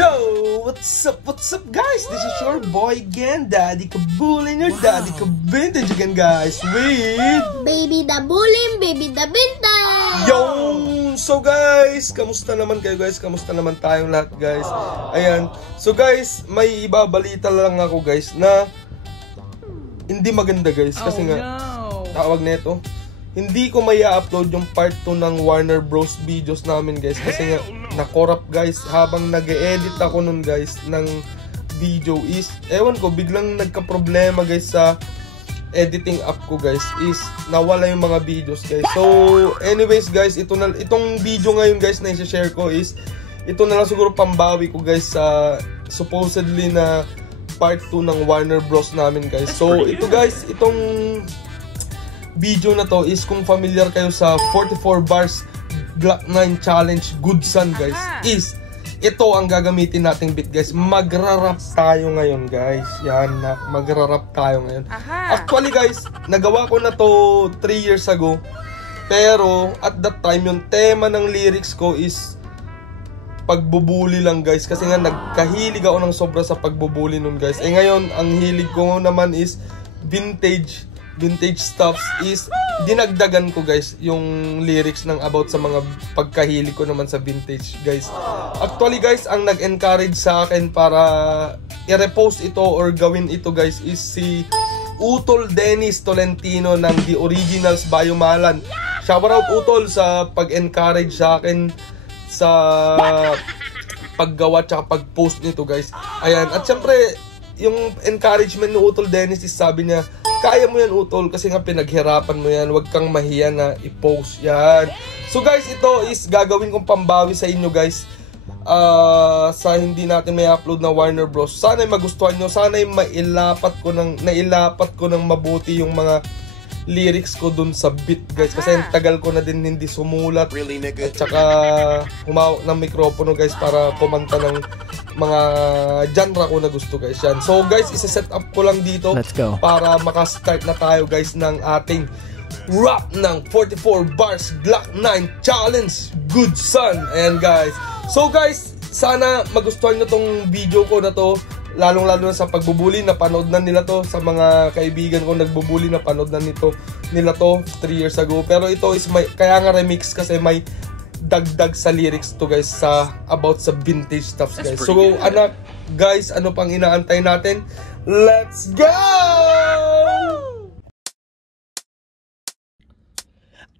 Yo! What's up guys? This is your boy again, Daddy Kabulin, your Daddy Kabintage again guys, with Baby the Bulin, Baby the Vintage. Yo! So guys, kamusta naman kayo guys? Kamusta naman tayong lahat guys? Ayan, so guys, may ibabalita lang ako guys na hindi maganda guys. Kasi tawag nito, hindi ko may upload yung part 2 ng Warner Bros videos namin guys. Kasi nga, na-corrupt guys. Habang nag-e-edit ako nun guys ng video is, ewan ko, biglang nagka-problema guys sa editing app ko guys. Is, nawala yung mga videos guys. So, anyways guys, itong video ngayon guys na i-share ko is, ito na lang siguro pambawi ko guys sa supposedly na part 2 ng Warner Bros namin guys. So, ito guys, itong video na to is, kung familiar kayo sa 44 bars Glock 9 challenge Good Son guys, is ito ang gagamitin nating bit guys. Magra-rap tayo ngayon guys. Yan na, magra-rap tayo ngayon. Actually guys, nagawa ko na to 3 years ago. Pero at that time yung tema ng lyrics ko is pagbubuli lang guys. Kasi nga nagkahilig ako ng sobra sa pagbubuli nun guys. Ngayon ang hilig ko naman is vintage stuffs. Is dinagdagan ko guys yung lyrics ng about sa mga pagkahilig ko naman sa vintage guys. Actually guys, ang nag-encourage sa akin para i-repost ito or gawin ito guys is si Utol Dennis Tolentino ng The Originals Bayumalan. Shout out Utol sa pag-encourage sa akin sa paggawa at pag-post nito guys. Ayan, at syempre yung encouragement ni Utol Dennis is sabi niya, kaya mo yan Utol kasi nga pinaghirapan mo yan, huwag kang mahiya na i-post yan. So guys, ito is gagawin kong pambawi sa inyo guys, sa hindi natin may upload na Warner Bros. Sana'y magustuhan nyo, sana'y nailapat ko ng mabuti yung mga lyrics ko dun sa beat guys. Kasi tagal ko na din hindi sumulat at saka humawak ng mikropono guys para kumanta ng mga genre ko na gusto guys. Yan. So guys, isa-set up ko lang dito para makastart na tayo guys ng ating rap ng 44 bars Glock 9 challenge Good Son. Ayan guys. So guys, sana magustuhan nyo tong video ko na to. Lalong-lalo na sa pagbubuli, napanood na nila to. Sa mga kaibigan ko nagbubuli, napanood na nila to 3 years ago. Pero ito is kaya nga remix kasi may dagdag sa lyrics to guys sa about sa vintage stuffs guys. So anak guys, ano pang inaantay natin? Let's go!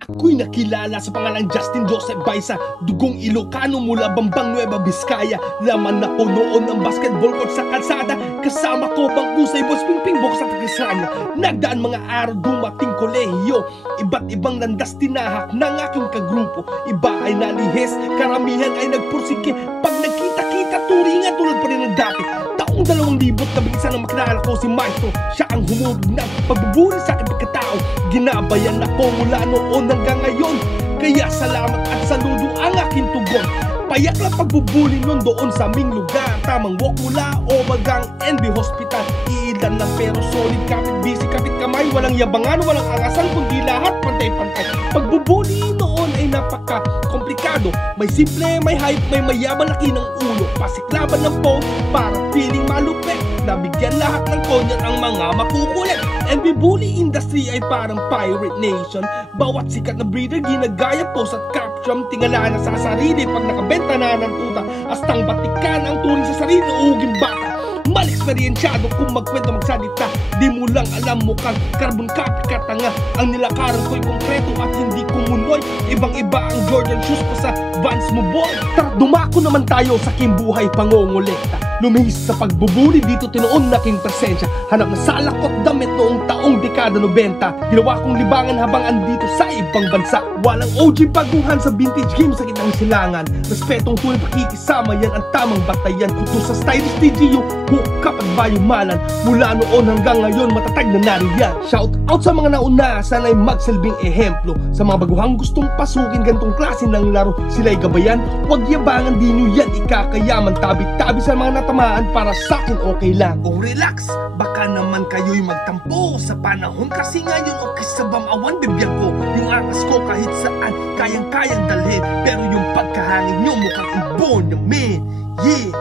Ako'y nakilala sa pangalang Justin Joseph Baisa, dugong Ilocano mula Bambang Nueva Vizcaya. Laman ako noon ng basketball court sa kalsada, kasama ko bangkusay boss pingpingbok sa Taglisrana. Nagdaan mga araw dumating kolehiyo, iba't ibang landas tinahak ng aking kagrupo. Iba ay nalihis, karamihan ay nagpursike. Pag nagkita-kita turingan tulad pa rin ng dati. Taong 2000 na bilisan ang makilala ko si Maestro. Siya ang humurog ng pagbubuli sa aking pagkatao. Ginabayan ako mula noon hanggang ngayon, kaya salamat at saludo ang aking tugon. Payak lang pagbubuli nun doon sa aming lugar. Tamang walk mula o bagang NB Hospital. Iilan lang pero solid, kapit busy, kapit kamay. Walang yabangan, walang angasan, kundi lahat pantay-pantay. Pagbubuli noon ay napaka-komplikado. May simple, may hype, may mayabang laki ng ulo. Pasiklaban ng phone para feeling malupit. Nabigyan lahat ng konyan ang mga makukulit. NB Bully Industry ay parang pirate nation. Bawat sikat na breeder ginagaya post at caption. Tingala na sa sarili pag nakabenta na ng tuta. Astang batikan ang turing sa sarili o uging bata. Mal-eksperyensyado kung magkwento magsalita. Di mo lang alam mukhang carbon copy katanga. Ang nilakaran ko'y konkreto at hindi kumunoy. Ibang-iba ang Jordan shoes ko sa Vans mo boy. Tara dumako naman tayo sa kimbuhay pangongolekta. Lumihis sa pagbubuli dito tinuon naking presensya. Hanap na salakot damit noong taong dekada 90. Ginawa kong libangan habang andito sa ibang bansa. Walang OG baguhan sa vintage game sa kitang silangan. Respetong tuloy pakikisama, yan ang tamang batayan. Kuto sa stylist TGU, hukap at bayumalan. Mula noon hanggang ngayon matatag na nariyan. Shout out sa mga nauna, sana'y magsilbing ehemplo. Sa mga baguhang gustong pasukin gantong klase ng laro, sila'y gabayan. Huwag yabangan, di nyo yan ikakayaman. Tabi-tabi sa mga tamaan para sa'kin okay lang. O relax, baka naman kayo'y magtampo sa panahon kasi ngayon okay sa bamawan bibiyang ko. Yung angas ko kahit saan kayang-kayang dalhin, pero yung pagkahangin nyo mukhang ibon na men. Yeah,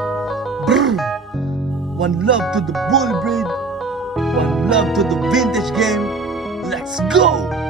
Brr. One love to the bully breed. One love to the vintage game. Let's go!